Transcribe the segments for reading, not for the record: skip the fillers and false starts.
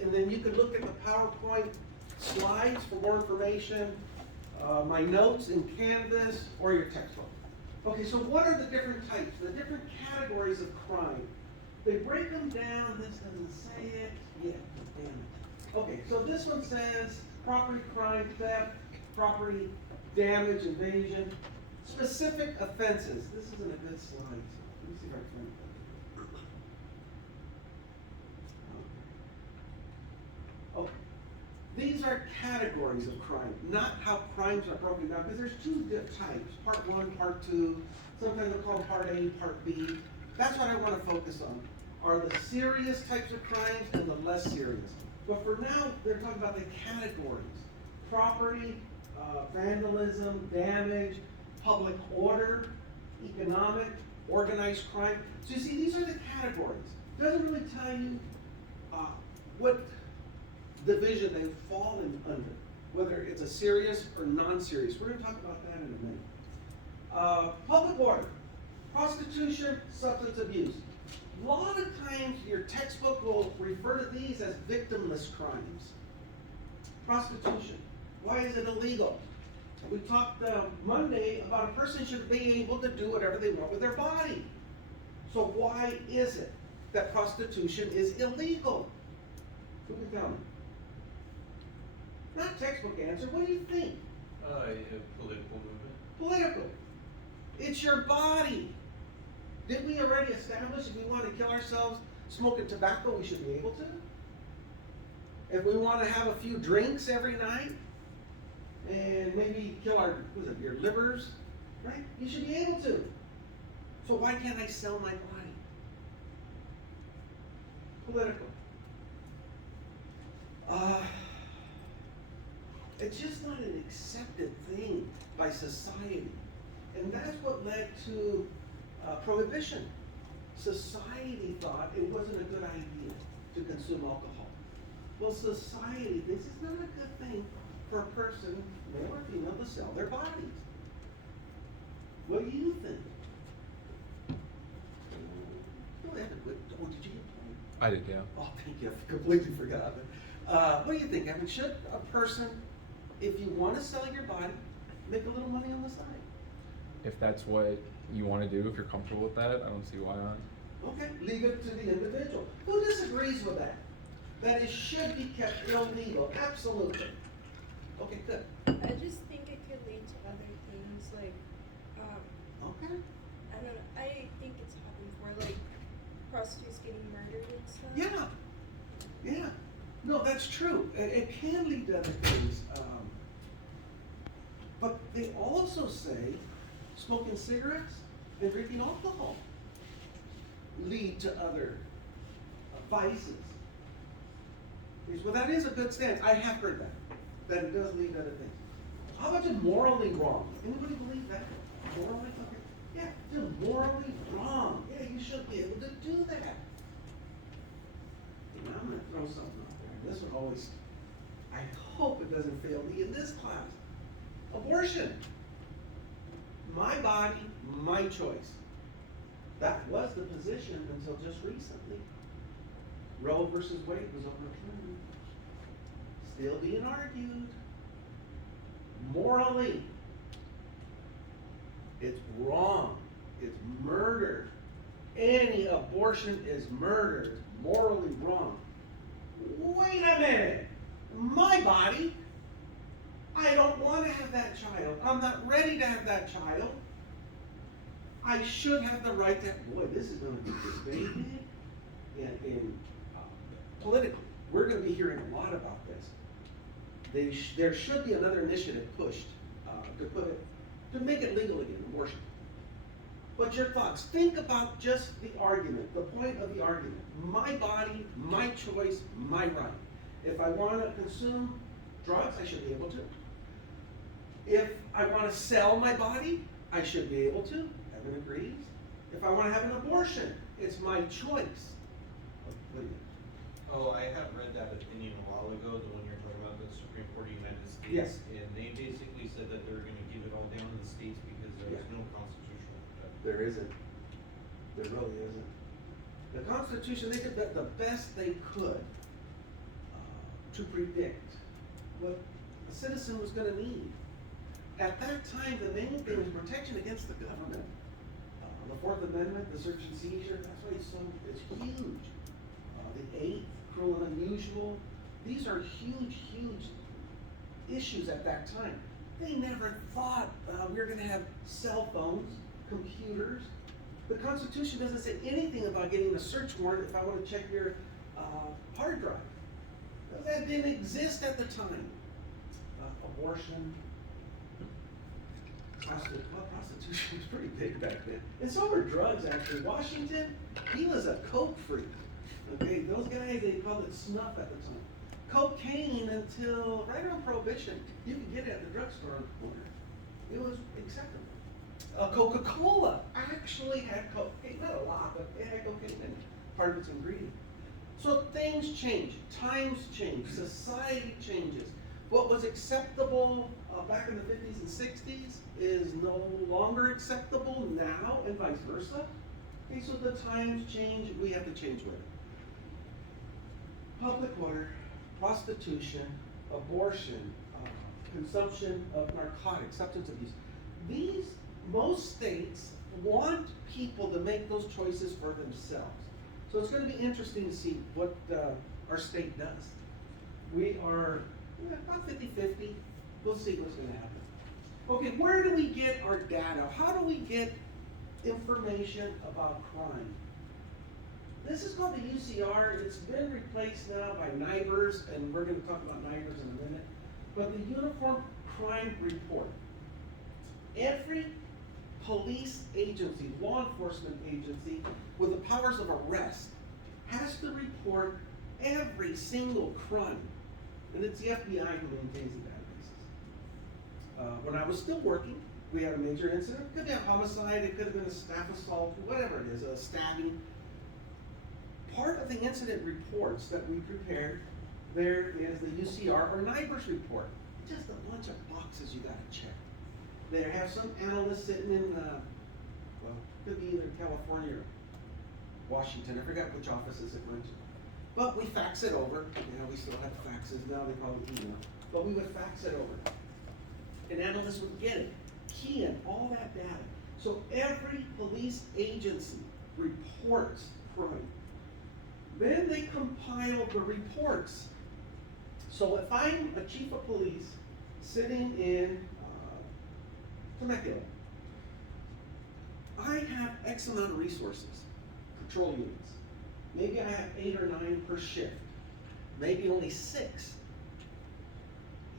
and then you can look at the PowerPoint slides for more information, my notes in Canvas, or your textbook. Okay, so what are the different types, the different categories of crime? They break them down, this doesn't say it, yeah, damn it. Okay, so this one says property crime, theft, property damage, invasion, specific offenses. This isn't a good slide, so let me see if I can find it. Okay. These are categories of crime, not how crimes are broken down, because there's two different types, part one, part two, sometimes we call them part A, part B. That's what I want to focus on, are the serious types of crimes and the less serious. But for now, they're talking about the categories. Property, vandalism, damage, public order, economic, organized crime. So you see, these are the categories. It doesn't really tell you what division they fall in under, whether it's a serious or non-serious. We're going to talk about that in a minute. Public order, prostitution, substance abuse. A lot of times your textbook will refer to these as victimless crimes. Prostitution, why is it illegal? We talked Monday about a person should be able to do whatever they want with their body. So why is it that prostitution is illegal? Who can tell me? Not textbook answer, what do you think? Political movement. Political. It's your body. Didn't we already establish if we want to kill ourselves smoking tobacco, we should be able to? If we want to have a few drinks every night and maybe kill your livers, right? You should be able to. So why can't I sell my body? Political. It's just not an accepted thing by society. And that's what led to prohibition. Society thought it wasn't a good idea to consume alcohol. Well, society thinks it's not a good thing for a person, male or female, to sell their bodies. What do you think? Oh, did you get one? I did, yeah. Oh, thank you. I completely forgot. What do you think, Evan? Should a person, if you want to sell your body, make a little money on the side? If that's what you want to do, if you're comfortable with that, I don't see why not. Okay, leave it to the individual. Who disagrees with that? That it should be kept illegal, absolutely. Okay, good. I just think it could lead to other things like, Okay. I don't know, I think it's happened before, like prostitutes getting murdered and stuff. Yeah, yeah. No, that's true. It can lead to other things. But they also say smoking cigarettes and drinking alcohol lead to other vices. Well, that is a good stance. I have heard that it does lead to other things. How about just morally wrong? Anybody believe that? Morally? Okay. Yeah, just morally wrong. Yeah, you should be able to do that. And I'm going to throw something out there. This one always, I hope it doesn't fail me in this class. Abortion. My body, my choice. That was the position until just recently. Roe versus Wade was overturned. Still being argued. Morally, it's wrong. It's murder. Any abortion is murder. It's morally wrong. Wait a minute. My body, I don't want to have that child. I'm not ready to have that child. I should have the right to, boy, this is going to be debated in politically. We're going to be hearing a lot about this. There should be another initiative pushed to make it legal again, abortion. But your thoughts, think about just the argument, the point of the argument. My body, my choice, my right. If I want to consume drugs, I should be able to. If I want to sell my body, I should be able to. Evan agrees. If I want to have an abortion, it's my choice. What do you think? Oh, I have read that opinion a while ago, the one you're talking about, the Supreme Court of the United States. Yes. And they basically said that they were going to give it all down to the states because there was Yeah. no constitutional protection. There isn't. There really isn't. The Constitution, they did the best they could to predict what a citizen was gonna need. At that time, the main thing was protection against the government. The Fourth Amendment, the search and seizure, that's why it's huge. The Eighth, cruel and unusual, these are huge, huge issues at that time. They never thought we were gonna have cell phones, computers. The Constitution doesn't say anything about getting a search warrant if I wanna check your hard drive. That didn't exist at the time. Abortion, prostitution was pretty big back then. And so were drugs, actually. Washington, he was a coke freak. Okay, those guys, they called it snuff at the time. Cocaine, until right around Prohibition, you could get it at the drugstore on the corner. It was acceptable. Coca-Cola actually had cocaine, not a lot, but it had cocaine in it, part of its ingredient. So things change, times change, society changes. What was acceptable back in the 50s and 60s is no longer acceptable now, and vice versa. Okay, so the times change, we have to change with it. Public order, prostitution, abortion, consumption of narcotics, substance abuse. Most states want people to make those choices for themselves. So it's going to be interesting to see what our state does. We are about 50-50. We'll see what's going to happen. Okay, where do we get our data? How do we get information about crime? This is called the UCR. It's been replaced now by NIBRS, and we're going to talk about NIBRS in a minute. But the Uniform Crime Report. Every police agency, law enforcement agency with the powers of arrest has to report every single crime. And it's the FBI who maintains the databases. When I was still working, we had a major incident. It could be a homicide, it could have been a staff assault, whatever it is, a stabbing. Part of the incident reports that we prepared, there is the UCR or NIBRS report. Just a bunch of boxes you gotta check. They have some analyst sitting in, well, could be either California or Washington. I forgot which offices it went to. But we fax it over. We still have faxes now, they call it email. But we would fax it over. An analyst would get it, key in all that data. So every police agency reports crime. Then they compile the reports. So if I'm a chief of police sitting in Temecula, I have X amount of resources, patrol units. Maybe I have 8 or 9 per shift. Maybe only 6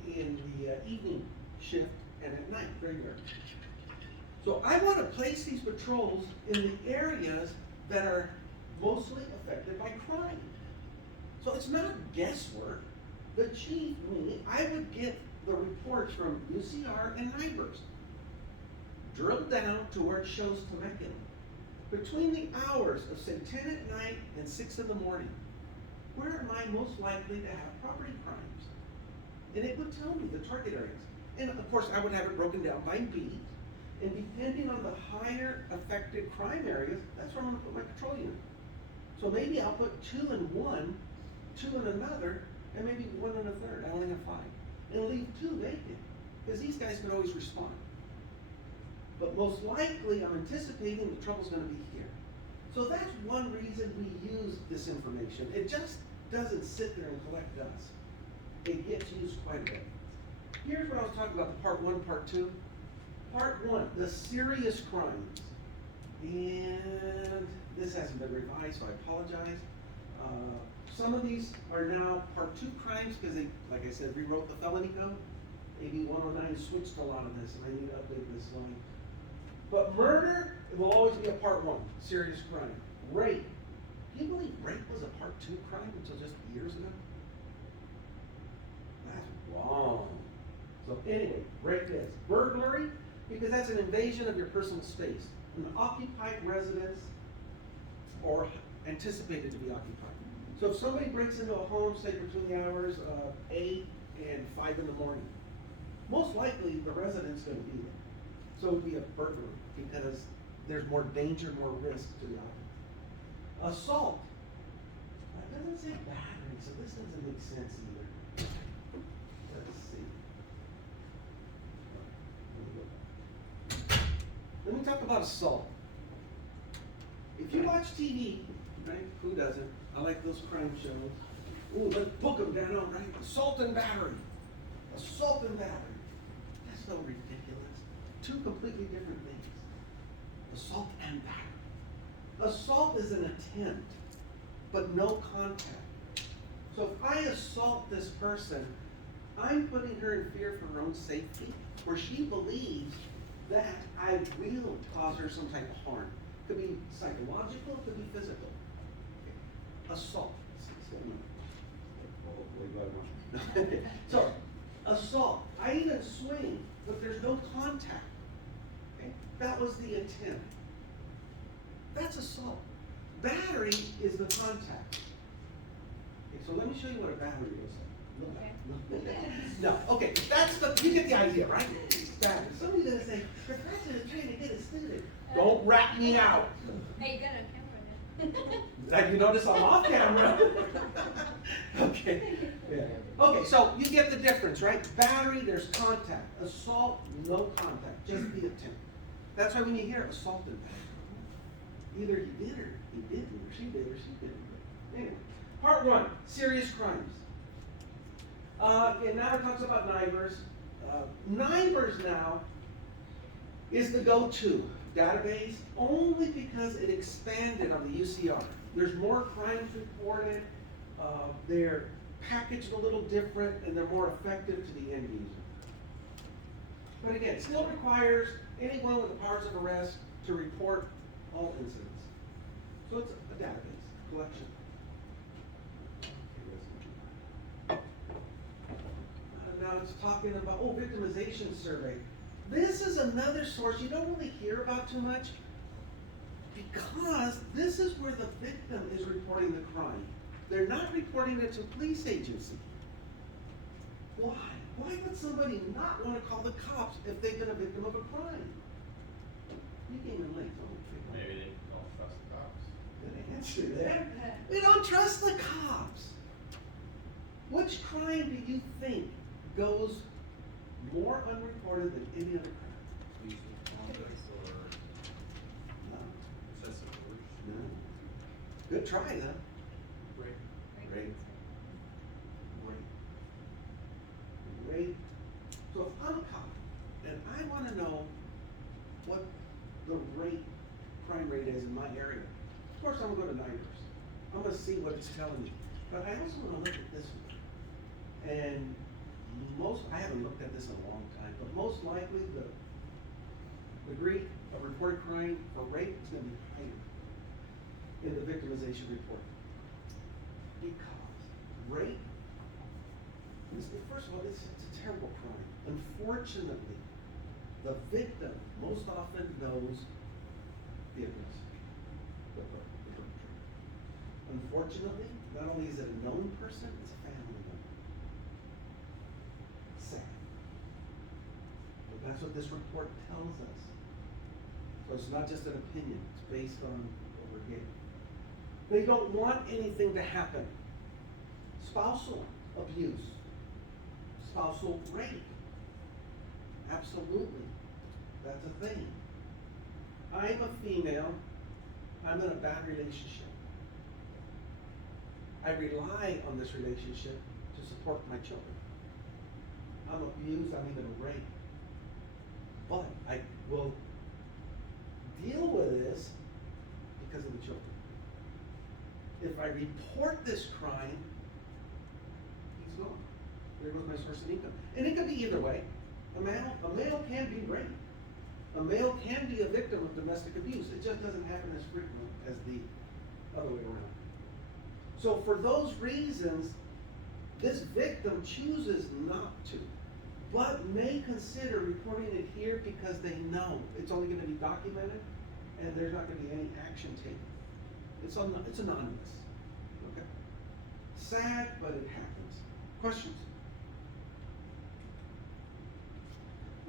in the evening shift and at night, graveyard. So I want to place these patrols in the areas that are mostly affected by crime. So it's not guesswork. The chief, me, I would get the reports from UCR and NIBRS, drilled down to where it shows Temecula. Between the hours of say 10 at night and 6 in the morning, where am I most likely to have property crimes? And it would tell me the target areas. And of course, I would have it broken down by beat. And depending on the higher affected crime areas, that's where I'm gonna put my patrol unit. So maybe I'll put 2 in one, 2 in another, and maybe 1 in a third. I only have 5. And leave 2 vacant, because these guys could always respond. But most likely, I'm anticipating the trouble's gonna be here. So that's one reason we use this information. It just doesn't sit there and collect dust. It gets used quite a bit. Here's what I was talking about, the part 1, part 2. Part 1, the serious crimes. And this hasn't been revised, so I apologize. Some of these are now part 2 crimes because they, like I said, rewrote the felony code. AB 109 switched a lot of this, and I need to update this line. But murder will always be a part 1, serious crime. Rape. Do you believe rape was a part 2 crime until just years ago? That's wrong. So anyway, rape is. Burglary, because that's an invasion of your personal space. An occupied residence or anticipated to be occupied. So if somebody breaks into a home, say between the hours of 8 and 5 in the morning, most likely the resident's gonna be there. So it would be a burglary because there's more danger, more risk to the occupant. Assault. That doesn't say battery, so this doesn't make sense either. talk about assault. If you watch TV, right, who doesn't? I like those crime shows. Ooh, let's book them down, right? Assault and battery. Assault and battery. That's so ridiculous. Two completely different things. Assault and battery. Assault is an attempt, but no contact. So if I assault this person, I'm putting her in fear for her own safety, where she believes that I will cause her some type of harm. Could be psychological, could be physical. Assault. So, assault. I even swing, but there's no contact. Okay? That was the attempt. That's assault. Battery is the contact. Okay, so let me show you what a battery is. No, okay, that's you get the idea, right? Battery. Somebody's gonna say, Professor is trying to get a student. Don't rat me out. Hey, you got on camera now. Like you notice I'm off camera. Okay. Yeah. Okay, so you get the difference, right? Battery, there's contact. Assault, no contact, just the attempt. That's why when you hear assault and battery, either he did or he didn't, or she did or she didn't. Anyway, part one, serious crimes. And now it talks about NIBRS. NIBRS now is the go-to database only because it expanded on the UCR. There's more crimes reported, they're packaged a little different, and they're more effective to the end user. But again, it still requires anyone with the powers of arrest to report all incidents. So it's a database collection. Now it's talking about, victimization survey. This is another source you don't really hear about too much because this is where the victim is reporting the crime. They're not reporting it to a police agency. Why? Why would somebody not want to call the cops if they've been a victim of a crime? You came in late, don't Maybe they don't trust the cops. Good answer there. We don't trust the cops. Which crime do you think goes more unreported than any other crime? Police misconduct or No. excessive force. No. Good try, though. Rape. Rape. Rape. So if I'm a cop and I want to know what the crime rate is in my area, of course I'm going to go to NIBRS. I'm going to see what it's telling me. But I also want to look at this one. And I haven't looked at this in a long time, but most likely the degree of reported crime for rape is going to be higher in the victimization report. Because rape is, first of all, it's a terrible crime. Unfortunately, the victim most often knows the aggressor, the perpetrator. Unfortunately, not only is it a known person, it's a family member. Sad. But that's what this report tells us. So it's not just an opinion, it's based on what we're getting. They don't want anything to happen. Spousal abuse, spousal rape. Absolutely. That's a thing. I'm a female, I'm in a bad relationship. I rely on this relationship to support my children. I'm abused, I'm even raped. But I will deal with this because of the children. If I report this crime, he's gone. There goes my source of income. And it could be either way. A male can be raped. A male can be a victim of domestic abuse. It just doesn't happen as frequently as the other way around. So for those reasons, this victim chooses not to, but may consider reporting it here because they know it's only going to be documented and there's not going to be any action taken. It's anonymous. Okay. Sad, but it happens. Questions?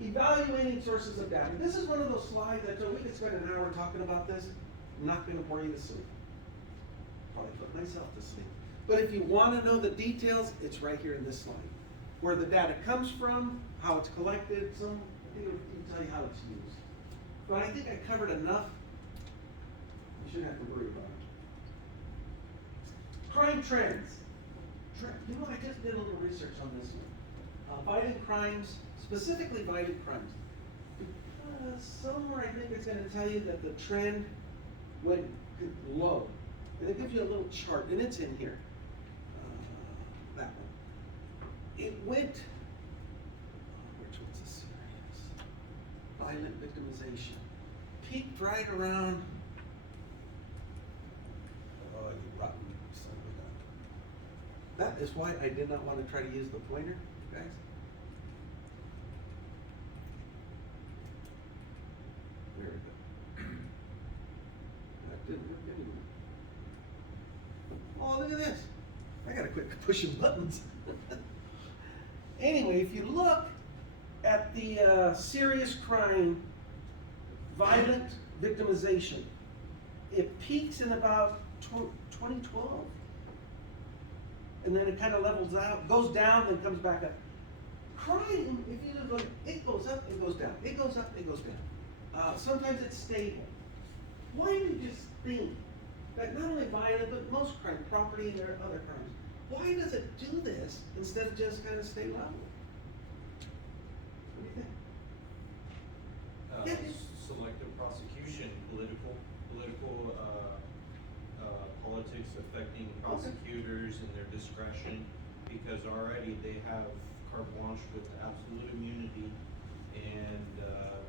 Evaluating sources of data. This is one of those slides that we could spend an hour talking about this. I'm not going to bore you to sleep. Probably put myself to sleep. But if you want to know the details, it's right here in this slide. Where the data comes from, how it's collected, it'll tell you how it's used. but I think I covered enough. You shouldn't have to worry about it. Crime trends. You know, I just did a little research on this one. Violent crimes, specifically violent crimes. Somewhere I think it's gonna tell you that the trend went low. And it gives you a little chart, and it's in here. That one. It went, which one's the serious? Violent victimization. Peaked right around, oh, you rotten son of a gun. That is why I did not want to try to use the pointer, guys. There we go. That didn't work anymore. Oh, look at this. I gotta quit pushing buttons. Anyway, if you look at the serious crime, violent victimization, it peaks in about 2012. And then it kind of levels out, goes down, then comes back up. Crime, if you look, it goes up, it goes down. It goes up, it goes down. Sometimes it's stable. Why do you just think that not only violent, but most crime, property and there are other crimes, why does it do this instead of just kind of stay level? What do you think? Yeah. Selective prosecution, political politics affecting prosecutors and their discretion, because already they have carte blanche with absolute immunity, and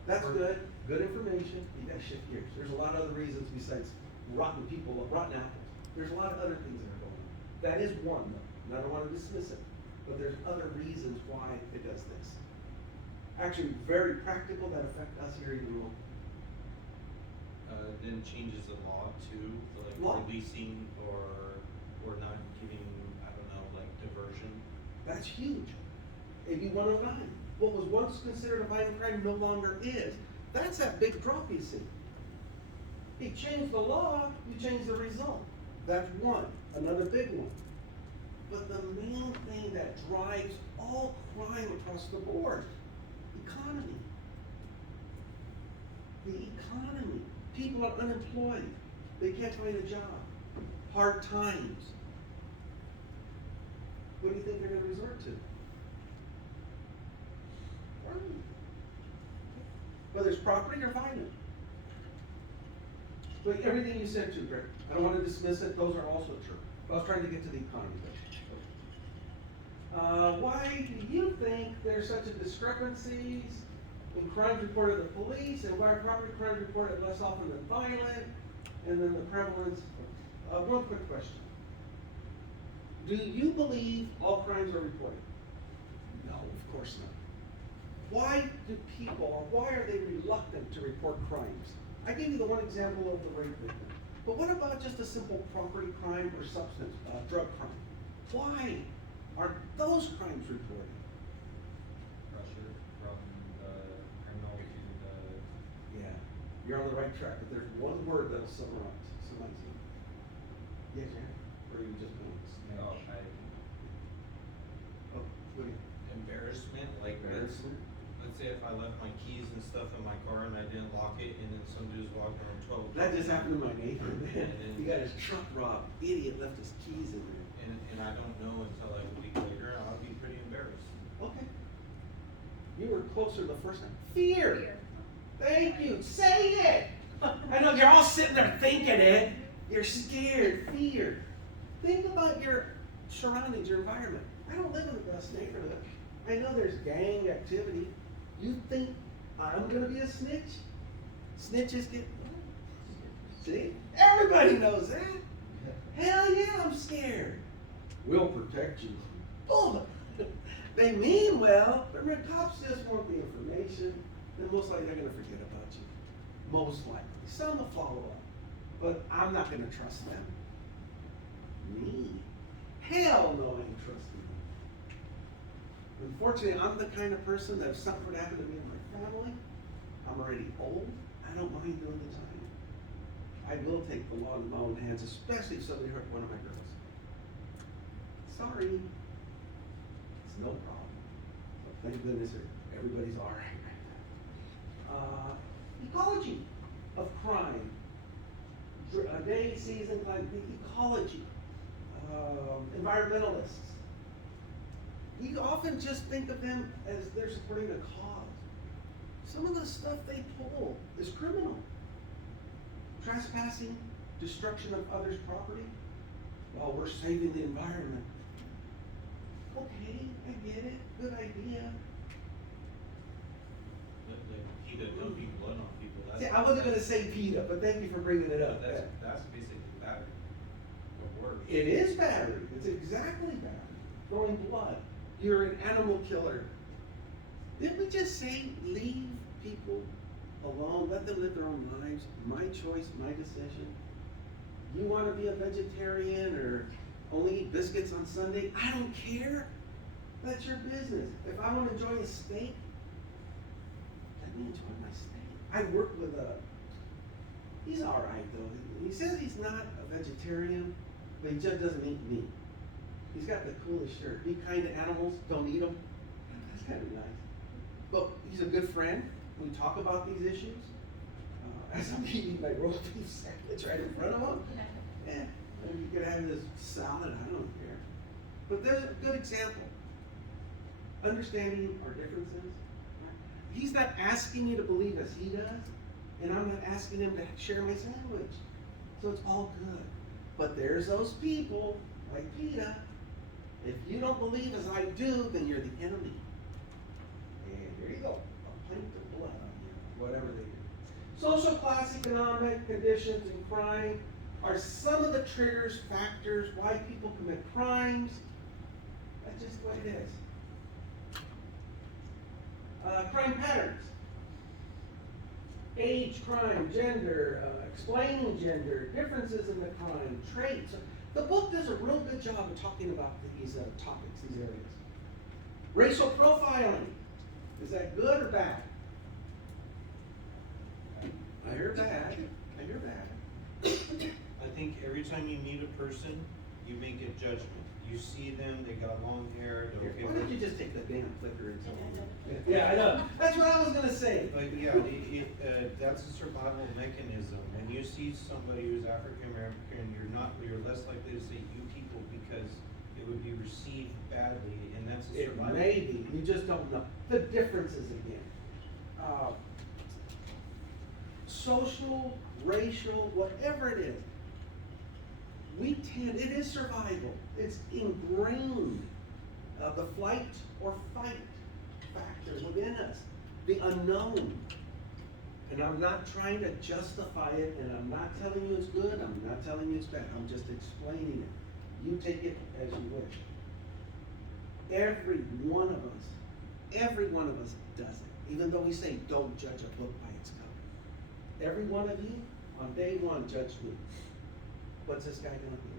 That's good information. You gotta shift gears. There's a lot of other reasons besides rotten people, rotten apples. There's a lot of other things that are going on. That is one though, and I don't wanna dismiss it, but there's other reasons why it does this. Actually, very practical that affect us here in the world. then changes the law too, like Law. releasing or not giving, I don't know, like diversion. That's huge. AB 109. What was once considered a violent crime no longer is. That's that big drop you see. You change the law, you change the result. That's one, another big one. But the main thing that drives all crime across the board, economy. The economy. People are unemployed. They can't find a job. Hard times. What do you think they're going to resort to? Crime. Whether it's property or violent. But everything you said too, Greg. I don't want to dismiss it. Those are also true. I was trying to get to the economy. Why do you think there's such a discrepancies in crimes reported to the police, and why are property crimes reported less often than violent, and then the prevalence? One quick question. Do you believe all crimes are reported? No, of course not. Why do people, or why are they reluctant to report crimes? I gave you the one example of the rape victim. But what about just a simple property crime or substance, drug crime? Why aren't those crimes reported? Pressure from the criminal to the. Yeah, you're on the right track, but there's one word that'll summarize it. Yes, yeah, or you just don't. Oh, Oh, what do you? Embarrassment, like Embarrassment? let's say if I left my keys and stuff in my car and I didn't lock it, and then somebody was walking on 12. That just happened to my neighbor, man. And He got his truck robbed. Idiot left his keys in there. And I don't know until like a week later, I'll be pretty embarrassed. Okay. You were closer the first time. Fear. Thank you. Say it. I know you're all sitting there thinking it. You're scared. Fear. Think about your surroundings, your environment. I don't live in the best neighborhood. I know there's gang activity. You think I'm gonna be a snitch? Snitches get. See? Everybody knows that. Hell yeah, I'm scared. We'll protect you. Bull. They mean well, but when cops just want the information, then most likely they're gonna forget about you. Most likely. Some will follow up. But I'm not gonna trust them. Me? Hell no, I ain't trusting them. Unfortunately, I'm the kind of person that if something would happen to me and my family, I'm already old, I don't mind doing the time. I will take the law in my own hands, especially if somebody hurt one of my girls. Sorry. It's no problem. But thank goodness everybody's all right right now. ecology of crime. Day, season, climate, the ecology, environmentalists. We often just think of them as they're supporting a cause. Some of the stuff they pull is criminal. Trespassing, destruction of others' property. Well, we're saving the environment. Okay, I get it, good idea. The PETA dumping blood on people, that's. See, I wasn't gonna say PETA, but thank you for bringing it up. That's basically battery, or worse. It is battery, it's exactly battery, throwing blood. You're an animal killer. Didn't we just say leave people alone, let them live their own lives, my choice, my decision? You wanna be a vegetarian or only eat biscuits on Sunday? I don't care, that's your business. If I wanna enjoy a steak, let me enjoy my steak. I work with he's alright though. He says he's not a vegetarian, but he just doesn't eat meat. He's got the coolest shirt. Be kind to animals, don't eat them. That's kind of nice. But he's a good friend. We talk about these issues. As I'm eating my roast beef sandwich right in front of him. Yeah, and you could have this salad, I don't care. But there's a good example. Understanding our differences. He's not asking you to believe as he does, and I'm not asking him to share my sandwich. So it's all good. But there's those people, like PETA, if you don't believe as I do, then you're the enemy. And here you go, a pint of blood on you, whatever they do. Social class, economic conditions, and crime are some of the triggers, factors, why people commit crimes. That's just what it is. Crime patterns. Age, crime, gender, explaining gender, differences in the crime, traits. The book does a real good job of talking about these topics, these areas. Racial profiling. Is that good or bad? I hear bad. I hear bad. I think every time you meet a person, you make a judgment. You see them, they got long hair, they're okay Why with don't you just take the damn clicker and tell me? Yeah, I know. That's what I was gonna say. But yeah, that's a survival mechanism. When you see somebody who's African American, you're less likely to say you people because it would be received badly, and that's a It survival. may be, you just don't know. The differences again. Social, racial, whatever it is, it is survival. It's ingrained. The flight or fight factor within us. The unknown. And I'm not trying to justify it, and I'm not telling you it's good, I'm not telling you it's bad, I'm just explaining it. You take it as you wish. Every one of us does it. Even though we say don't judge a book by its cover. Every one of you, on day one, judged me. What's this guy gonna be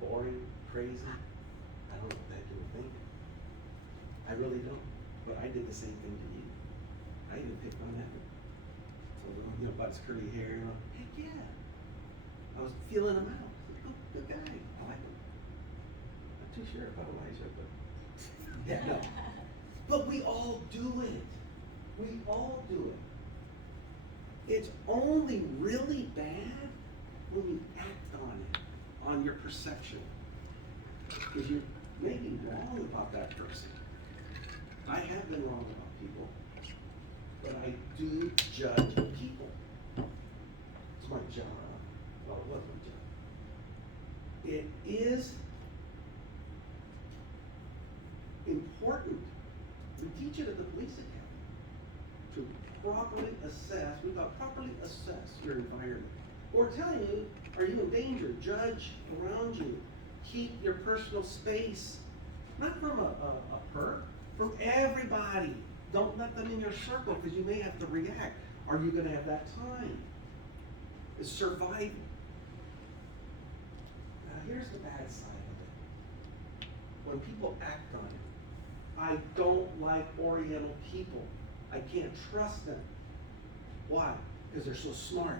like? Boring, crazy? I don't know what that you were thinking. I really don't, but I did the same thing to you. I even picked on him. So, about his curly hair, heck yeah. I was feeling him out. Oh, good guy, I like him. Not too sure about Elijah, but yeah, no. But we all do it. We all do it. It's only really bad when you act on it, on your perception. Because you may be wrong about that person. I have been wrong about people, but I do judge people. It's my job. Well, it was my job. It is important. We teach it at the police academy to properly assess, we call properly assess your environment. We're telling you, are you in danger? Judge around you. Keep your personal space, not from a perk, from everybody. Don't let them in your circle because you may have to react. Are you going to have that time? It's survival. Now here's the bad side of it. When people act on it, I don't like Oriental people. I can't trust them. Why? Because they're so smart.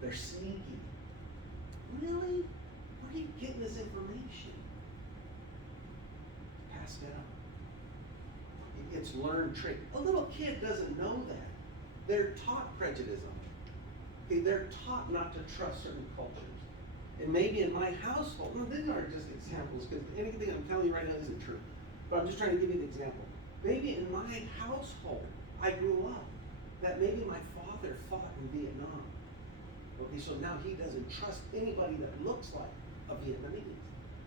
They're sneaky. Really? Where are you getting this information? Pass it out. it's learned trait. A little kid doesn't know that. They're taught prejudice. Okay, they're taught not to trust certain cultures. And maybe in my household, no, these are just examples, because anything I'm telling you right now isn't true. But I'm just trying to give you an example. Maybe in my household, I grew up that maybe my father fought in Vietnam. Okay, so now he doesn't trust anybody that looks like a Vietnamese.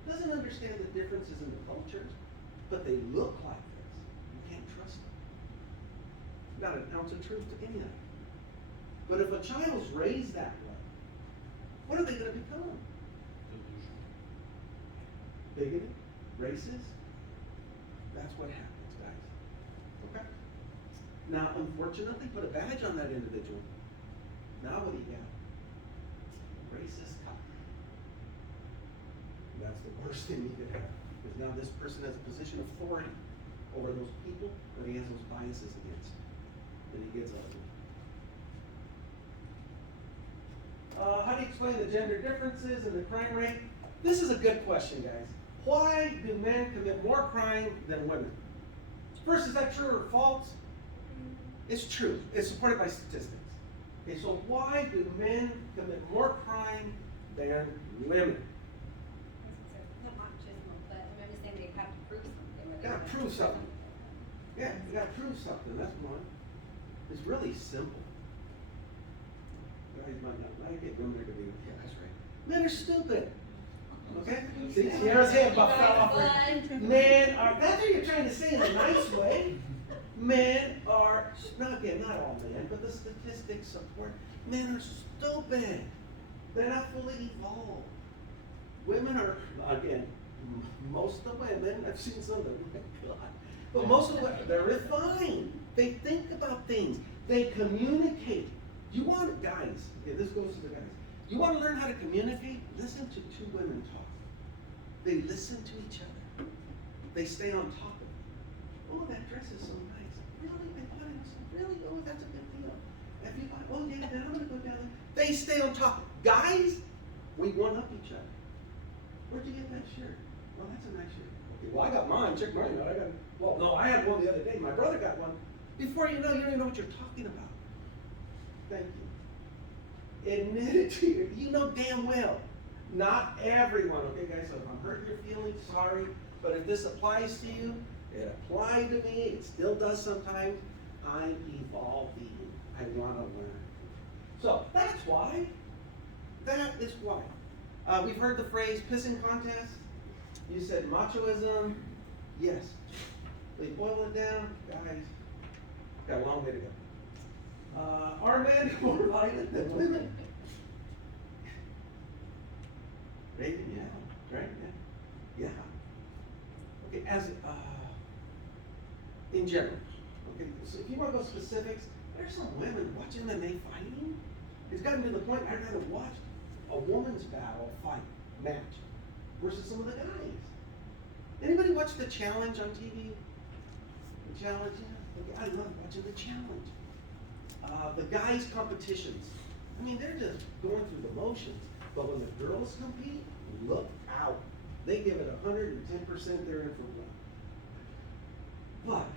Doesn't understand the differences in the cultures, but they look like this. You can't trust them. Not an ounce of truth to any of it. But if a child's raised that way, what are they going to become? Bigoted? Racist? That's what happens, guys. Okay? Now, unfortunately, put a badge on that individual. Now what do you got? Racist cop. That's the worst thing you could have. Because now this person has a position of authority over those people that he has those biases against. And he gets ugly. How do you explain the gender differences and the crime rate? This is a good question, guys. Why do men commit more crime than women? First, is that true or false? It's true. It's supported by statistics. Okay, so why do men commit more crime than women? Not machismo, but I understand they have to prove something. Gotta prove something. Yeah, you gotta prove something. That's one. It's really simple. Guys might not like it. Women are gonna be, yeah, that's right. Men are stupid. Okay? See, Sierra's head fell off her. Men are, that's what you're trying to say in a nice way. Men are, not again, not all men, but the statistics support, men are stupid. They're not fully evolved. Women are, again, most of the women, I've seen some of them, oh my God. But most of the women, they're refined. They think about things. They communicate. You want, guys, okay, this goes to the guys. You want to learn how to communicate? Listen to two women talk. They listen to each other. They stay on top of it. Oh, that dress is so nice. Really? I bought it. Really? Oh, that's a good deal. If you buy, oh yeah, then I'm gonna go down there. They stay on top. Guys, we one up each other. Where'd you get that shirt? Well, that's a nice shirt. Okay, well, I got mine. Check mine out. I got. Well, no, I had one the other day. My brother got one. Before you know, you don't even know what you're talking about. Thank you. Admit it to you. You know damn well. Not everyone, okay guys, so if I'm hurting your feelings, sorry. But if this applies to you, it applied to me, it still does sometimes. I'm evolving. I want to learn. So that's why. That is why. We've heard the phrase pissing contest. You said machoism. Yes. They boil it down, guys. Got a long way to go. Are men more violent than women? Maybe, yeah, right? Yeah. Okay, as in general. Okay, so if you want to go specifics, there's some women watch MMA fighting. It's gotten to the point I'd rather watch a woman's battle fight match versus some of the guys. Anybody watch The Challenge on TV? The Challenge, yeah. Okay, I love watching The Challenge. The guys' competitions. I mean, they're just going through the motions. But when the girls compete, look out. They give it 110%, they're in for one. But,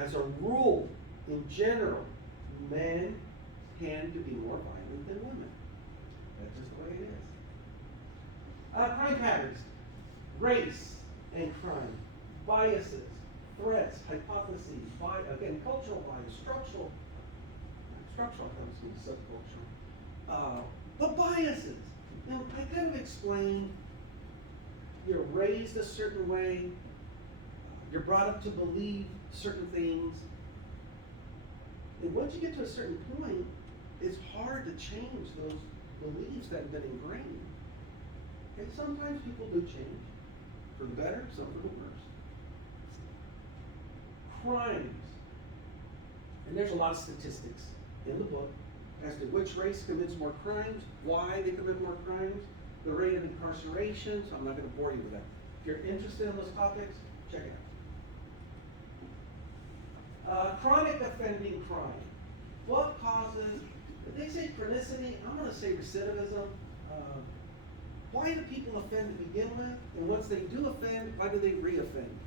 as a rule, in general, men tend to be more violent than women. That's just the way it is. Crime patterns. Race and crime. Biases. Threats. Hypotheses. Again, cultural bias. Structural comes from subcultural. But biases. Now, I kind of explained, you're raised a certain way, you're brought up to believe certain things, and once you get to a certain point, it's hard to change those beliefs that have been ingrained. Okay, sometimes people do change, for the better, some for the worse. Crimes. And there's a lot of statistics in the book as to which race commits more crimes, why they commit more crimes, the rate of incarceration, so I'm not going to bore you with that. If you're interested in those topics, check it out. Chronic offending crime. What causes, if they say chronicity, I'm going to say recidivism. Why do people offend to begin with? And once they do offend, why do they re-offend?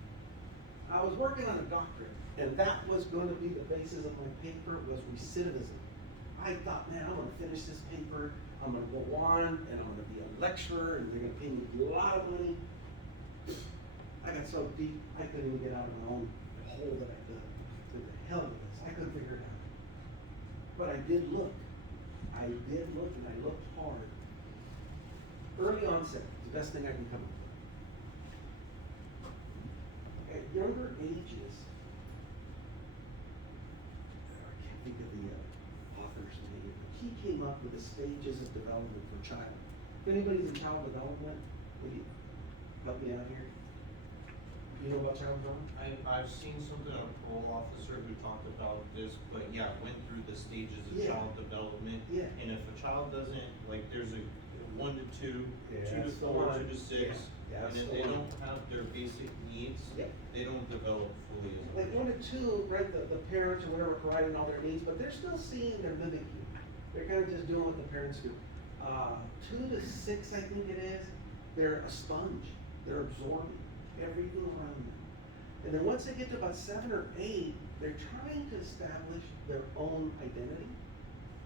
I was working on a doctorate, and that was gonna be the basis of my paper, was recidivism. I thought, man, I'm gonna finish this paper, I'm gonna go on, and I'm gonna be a lecturer, and they're gonna pay me a lot of money. I got so deep, I couldn't even get out of my own hole that I dug. To the hell with this, I couldn't figure it out. But I did look. I did look, and I looked hard. Early onset, is the best thing I can come up with. At younger ages, I can't think of the author's name, he came up with the stages of development for child. If anybody's in child development, will you help me out here? You know about child development? I've seen something on a parole officer who talked about this, but yeah, went through the stages of Yeah. child development. Yeah. And if a child doesn't, like, there's a 1 to 2, Yeah, 2 to that's the 4, one. 2 to 6. Yeah, And that's if the they one. don't have their basic needs, Yeah. they don't develop fully as. Like 1 to 2, right, the parents or whatever providing all their needs, but they're still seeing, they're mimicking. They're kind of just doing what the parents do. 2 to 6, I think it is, they're a sponge. They're absorbing everything around them. And then once they get to about 7 or 8, they're trying to establish their own identity.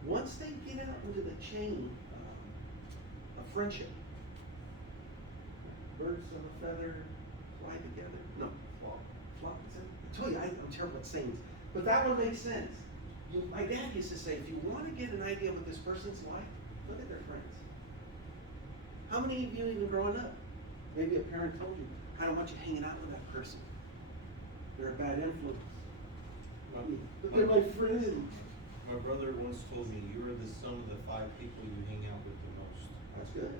Once they get out into the chain of friendship, birds of a feather fly together. No, flock. I tell you, I'm terrible at sayings, but that one makes sense. My dad used to say, if you want to get an idea of what this person's like, look at their friends. How many of you, even growing up, maybe a parent told you, I don't want you hanging out with that person. They're a bad influence. But they're my friend. My brother once told me, you are the sum of the 5 people you hang out with the most. That's good.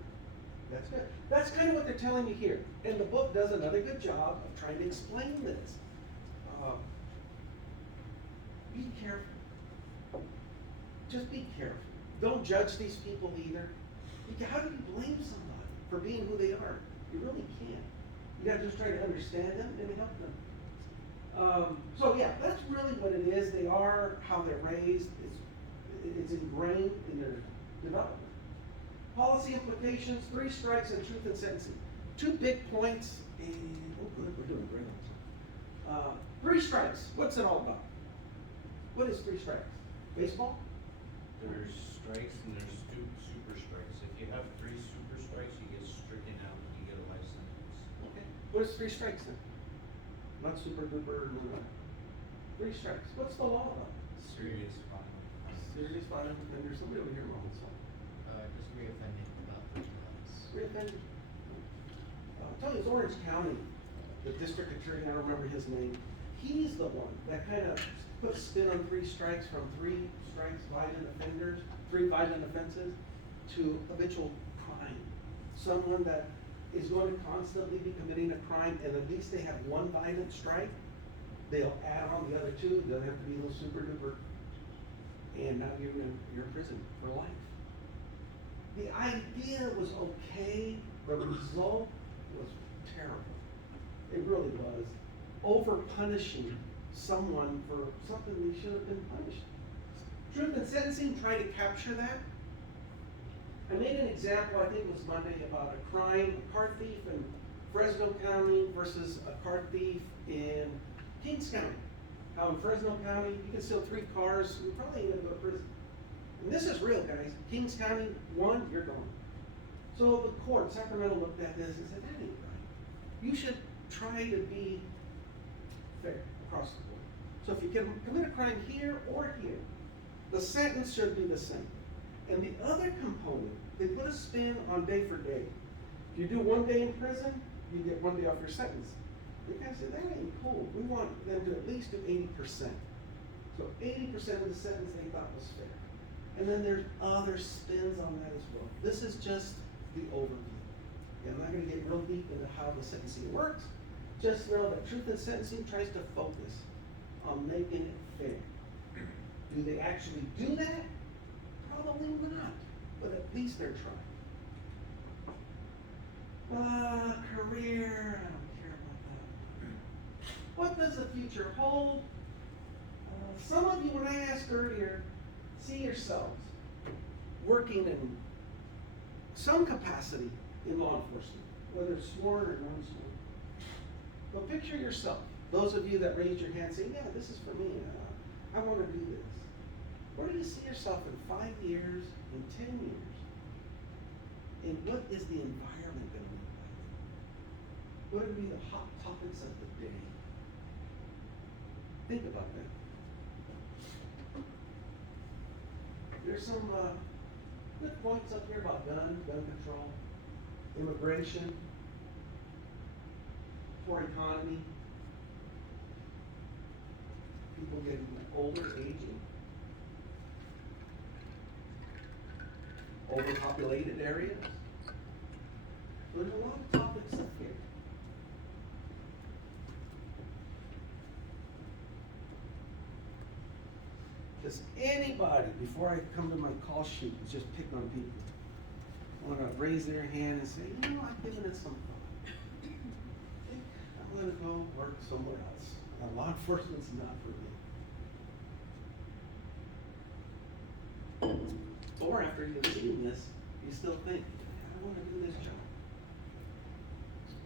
That's good. That's kind of what they're telling you here. And the book does another good job of trying to explain this. Be careful. Just be careful. Don't judge these people either. How do you blame somebody for being who they are? You really can't. You gotta just try to understand them and help them. So yeah, that's really what it is. They are how they're raised. It's ingrained in their development. Policy implications, 3 strikes and truth in sentencing. 2 big points, and oh good, we're doing great on time. 3 strikes, what's it all about? What is 3 strikes? Baseball? There's strikes and there's super strikes. If you have 3 super strikes, you get stricken out and you get a life sentence. Okay. What is 3 strikes then? Not super duper. 3 strikes. What's the law about? Serious violent. Serious violent offender. Somebody over here wrong. Just reoffending about 3 months. Reoffender. Tell you, it's Orange County, the district attorney, I don't remember his name. He's the one that kind of put a spin on 3 strikes from 3 strikes violent offenders, 3 violent offenses to habitual crime. Someone that is going to constantly be committing a crime, and at least they have 1 violent strike. They'll add on the other 2. They'll have to be a little super duper. And now you're in prison for life. The idea was okay, but the result was terrible. It really was. Over punishing someone for something they should have been punished. Truth in sentencing tried to capture that. I made an example, I think it was Monday, about a crime, a car thief in Fresno County versus a car thief in Kings County. How in Fresno County, you can steal 3 cars, you probably ain't gonna go to prison. And this is real, guys. Kings County, 1, you're gone. So the court, Sacramento, looked at this and said, that ain't right. You should try to be fair across the board. So if you can commit a crime here or here, the sentence should be the same. And the other component, they put a spin on day for day. If you do 1 day in prison, you get 1 day off your sentence. The guy said, that ain't cool. We want them to at least do 80%. So 80% of the sentence they thought was fair. And then there's other spins on that as well. This is just the overview. And I'm not gonna get real deep into how the sentencing works. Just know that truth in sentencing tries to focus on making it fair. Do they actually do that? Probably not, but at least they're trying. Career, I don't care about that. What does the future hold? Some of you, when I asked earlier, see yourselves working in some capacity in law enforcement, whether it's sworn or non-sworn. But picture yourself Those of you that raised your hand say, yeah, this is for me, I wanna do this. Where do you see yourself in 5 years, in 10 years? And what is the environment gonna look like? What would be the hot topics of the day? Think about that. There's some, good points up here about gun control, immigration, poor economy, people getting older, aging, overpopulated areas. There's a lot of topics up here. Does anybody, before I come to my call sheet, and just pick on people, wanna raise their hand and say, you know, I've given it some thought. I'm gonna go work somewhere else. Law enforcement's not for me. Or after you've seen this, you still think, I wanna do this job.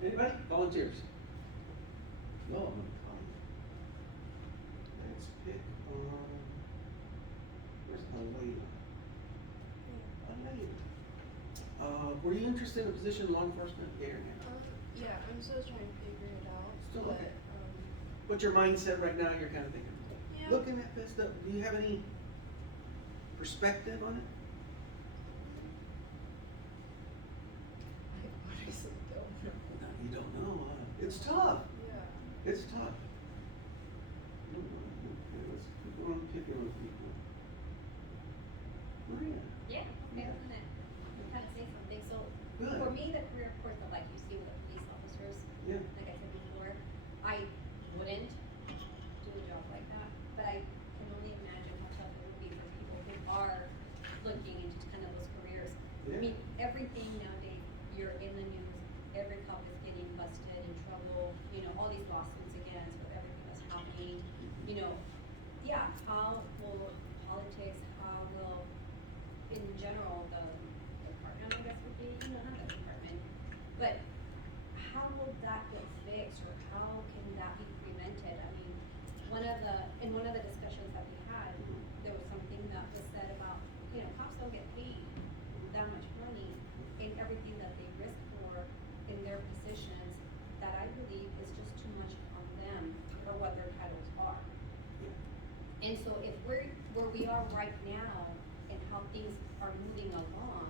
Anybody? Volunteers? No, I'm gonna come. Let's pick on, where's Alayla? Alayla. Were you interested in a position in law enforcement? Yeah or no? Yeah, I'm still trying to figure it out, Still but, looking. What's your mindset right now? You're kind of thinking, yeah. looking at this stuff, do you have any perspective on it? I honestly don't know. You don't know, it's tough. Yeah. It's tough. Okay, let's keep on picking on people. Maria, Yeah, okay, I'm gonna kind of say something, so, Good. for me, the career, of course, that like you see with the police officers, yeah, like I said before, I wouldn't do a job like that, but I can only imagine how tough it would be for people who are looking into kind of those careers. I Yeah. mean, everything nowadays, you're in the news, every cop is getting busted, in trouble, you know, all these lawsuits against with everything that's happening, you know. Yeah, how will politics, how will, in general, the department, I guess would be, you know, not the department, but how will that get fixed, or how can that be prevented? I mean, in one of the discussions that we had, there was something that was said about, you know, cops don't get paid that much money in everything that they risk for in their positions, that I believe is just too much on them for what their titles are. And so if we're where we are right now and how things are moving along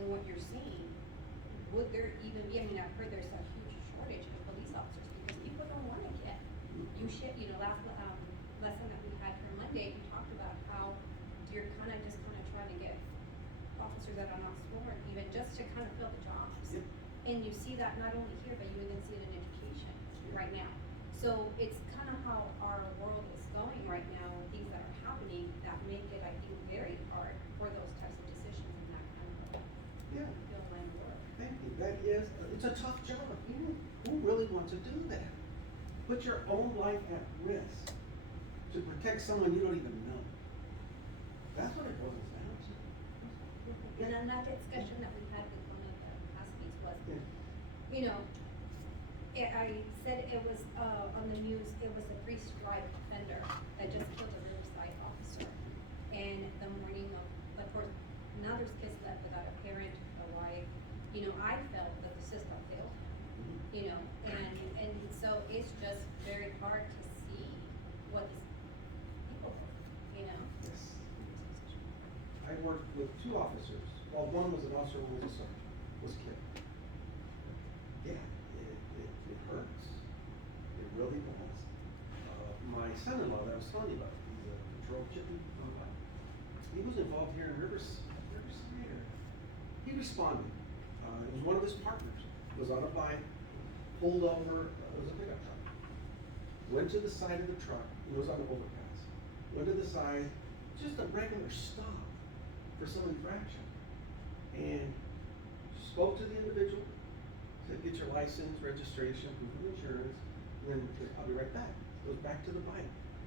and what you're seeing, would there even be, I mean, I've heard there's a huge shortage of police officers because people don't wanna get, last, lesson that we had here Monday, we talked about how you're kinda trying to get officers that are not sworn, even just to kind of fill the jobs. Yep. And you see that not only here, but you even see it in education right now. So it's kind of how our world is going right now, and things that are happening that make it, I think, very hard for those types of decisions in that kind of yeah, field line of work. thank you. That is, it's a tough job. Who really wants to do that? Put your own life at risk to protect someone you don't even know. That's what it boils down to. And then that discussion that we had with one of the classmates was, Yeah. you know, I said it was, on the news, it was a 3-stripe offender that just killed a Riverside officer. And the morning of course, now there's kids left without a parent, a wife, you know, I felt that the system failed him, you know, and so it's just very hard to see what these people do, you know? Yes. I worked with 2 officers. Well, one was an officer, one was a sergeant, was killed. Yeah, it hurts. It really does. My son-in-law that I was telling you about, he's a patrol chippy on a bike. He was involved here in Riverside. He responded. It was one of his partners. Was on a bike, pulled over, it was a pickup truck. Went to the side of the truck, it was on the overpass. Went to the side, just a regular stop for some infraction. And spoke to the individual, said, get your license, registration, proof of insurance, and then said, I'll be right back. Goes back to the bike.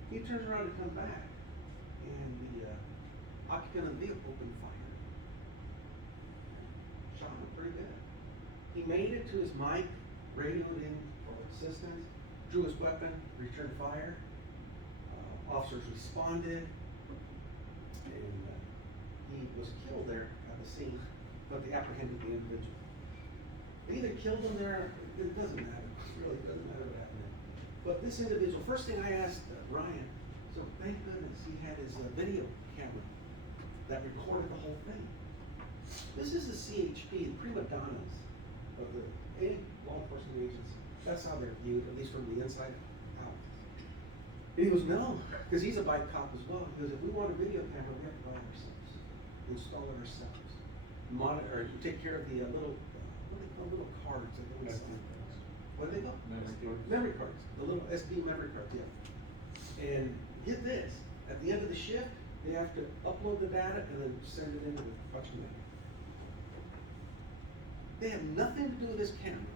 He turns around to come back, and the occupant of the vehicle opened fire. Shot him pretty good. He made it to his mic, radioed in for assistance, drew his weapon, returned fire. Officers responded, and he was killed there at the scene, but they apprehended the individual. They either killed him there, it doesn't matter, really, it doesn't matter what happened there. But this individual, first thing I asked Ryan, so thank goodness he had his video camera that recorded the whole thing. This is the CHP, the prima donnas of any law enforcement agency. That's how they're viewed, at least from the inside out. And he goes, no, because he's a bike cop as well. He goes, if we want a video camera, we have to buy it ourselves, install it ourselves, monitor, take care of the little, what do they call little cards that go inside? What do they call? Memory cards, the little SD memory cards, yeah. And get this, at the end of the shift, they have to upload the data and then send it into the production manager. They have nothing to do with this camera,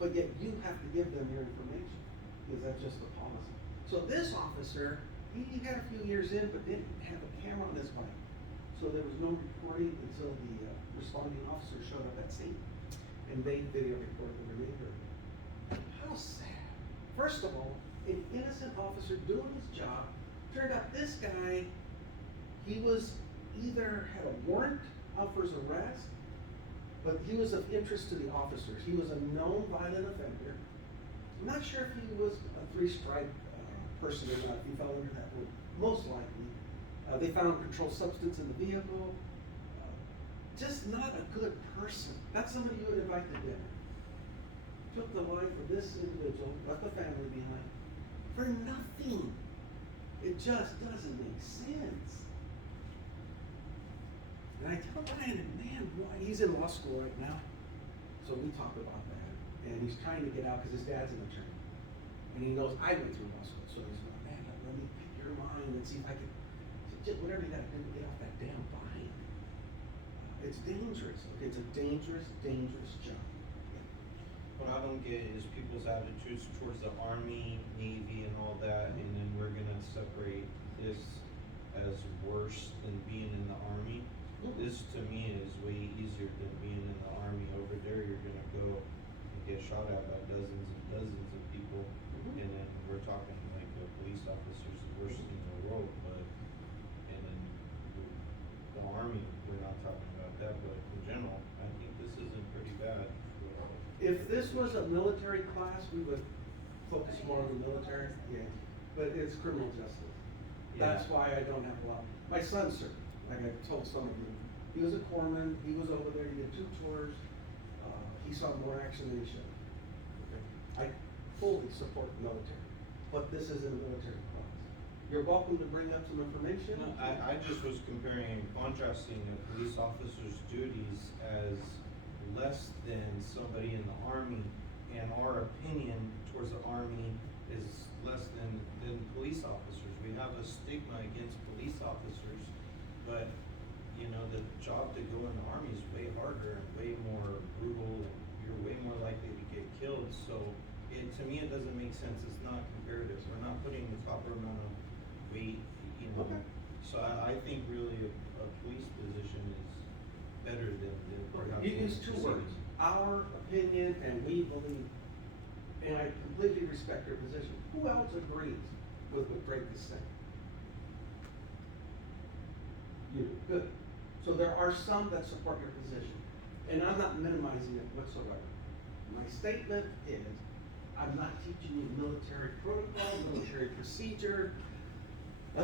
but yet you have to give them your information, because that's just the policy. So this officer, he had a few years in, but didn't have a camera on his bike. So there was no recording until the responding officer showed up at scene. And they video recorded the remainder. How sad. First of all, an innocent officer doing his job, turned out this guy, he was either had a warrant out for his arrest, but he was of interest to the officers. He was a known violent offender. I'm not sure if he was a three-strike person or not, if he fell under that rule. Most likely. They found a controlled substance in the vehicle. Just not a good person. That's somebody you would invite to dinner. Took the life of this individual, left the family behind, for nothing. It just doesn't make sense. And I tell Ryan, man, why? He's in law school right now. So we talk about that. And he's trying to get out because his dad's an attorney. And he knows I went through law school. So he's like, man, let me pick your mind and see if I can, just whatever you got to do to get off that damn bind. It's dangerous. Okay? It's a dangerous, dangerous job. What I don't get is people's attitudes towards the Army, Navy, and all that, and then we're gonna separate this as worse than being in the Army. This, to me, is way easier than being in the Army. Over there, you're gonna go and get shot at by dozens and dozens of people, and then we're talking like a police officer's the worst thing in the world, but, and then the Army, we're not talking about that, but in general, I think this isn't pretty bad. If this was a military class, we would focus more on the military, yeah. But it's criminal justice. That's why I don't have a lot. My son served, like I told some of you. He was a corpsman, he was over there, he did 2 tours. He saw more action than he should. Okay? I fully support the military, but this isn't a military class. You're welcome to bring up some information. No, I just was comparing and contrasting a police officer's duties as less than somebody in the Army, and our opinion towards the Army is less than police officers. We have a stigma against police officers, but you know, the job to go in the Army is way harder and way more brutal, and you're way more likely to get killed. So to me, it doesn't make sense. It's not comparative. We're not putting the proper amount of weight, you know. Okay. So I think really a police position is better than perhaps. You use 2 words, our opinion and we believe. And I completely respect your position. Who else agrees with what Greg is saying? You do, good. So there are some that support your position. And I'm not minimizing it whatsoever. My statement is, I'm not teaching you military protocol, military procedure,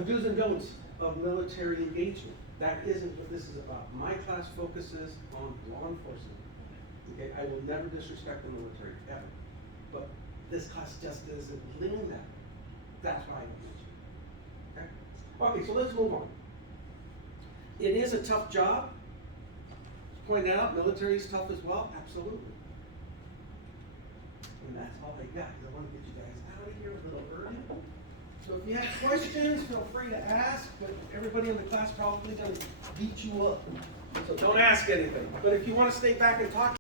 do's and don'ts of military engagement. That isn't what this is about. My class focuses on law enforcement. Okay, I will never disrespect the military, ever. But this class just isn't leaning that way. That's why I mentioned it. Okay? Okay, so let's move on. It is a tough job. Point out, military is tough as well, absolutely. And that's all I got, because I want to get you guys out of here a little early. So if you have questions, feel free to ask, but everybody in the class probably gonna beat you up. So don't ask anything. But if you want to stay back and talk